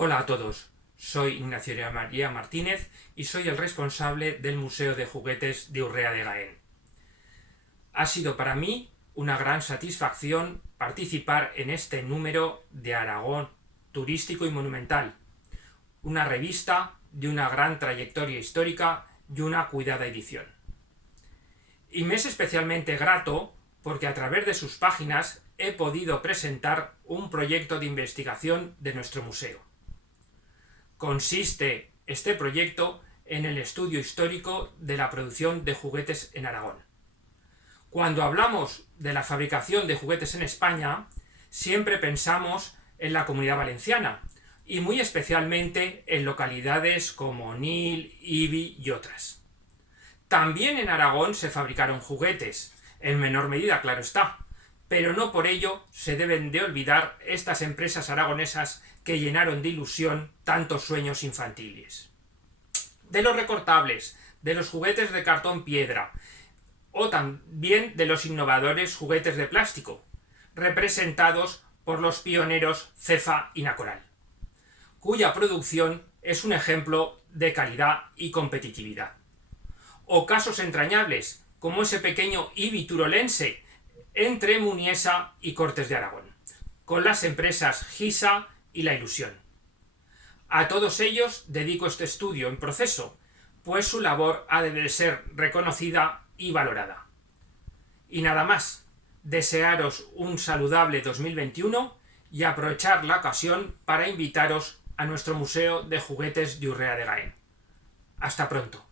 Hola a todos, soy Ignacio María Martínez y soy el responsable del Museo de Juguetes de Urrea de Jaén. Ha sido para mí una gran satisfacción participar en este número de Aragón Turístico y Monumental, una revista de una gran trayectoria histórica y una cuidada edición. Y me es especialmente grato porque a través de sus páginas he podido presentar un proyecto de investigación de nuestro museo. Consiste este proyecto en el estudio histórico de la producción de juguetes en Aragón. Cuando hablamos de la fabricación de juguetes en España, siempre pensamos en la Comunidad Valenciana y muy especialmente en localidades como Onil, Ibi y otras. También en Aragón se fabricaron juguetes, en menor medida, claro está, pero no por ello se deben de olvidar estas empresas aragonesas que llenaron de ilusión tantos sueños infantiles. De los recortables, de los juguetes de cartón piedra, o también de los innovadores juguetes de plástico, representados por los pioneros Cefa y Nacoral, cuya producción es un ejemplo de calidad y competitividad. O casos entrañables, como ese pequeño Ibi turolense entre Muniesa y Cortes de Aragón, con las empresas Gisa y La Ilusión. A todos ellos dedico este estudio en proceso, pues su labor ha de ser reconocida y valorada. Y nada más, desearos un saludable 2021 y aprovechar la ocasión para invitaros a nuestro Museo de Juguetes de Urrea de Jaén. Hasta pronto.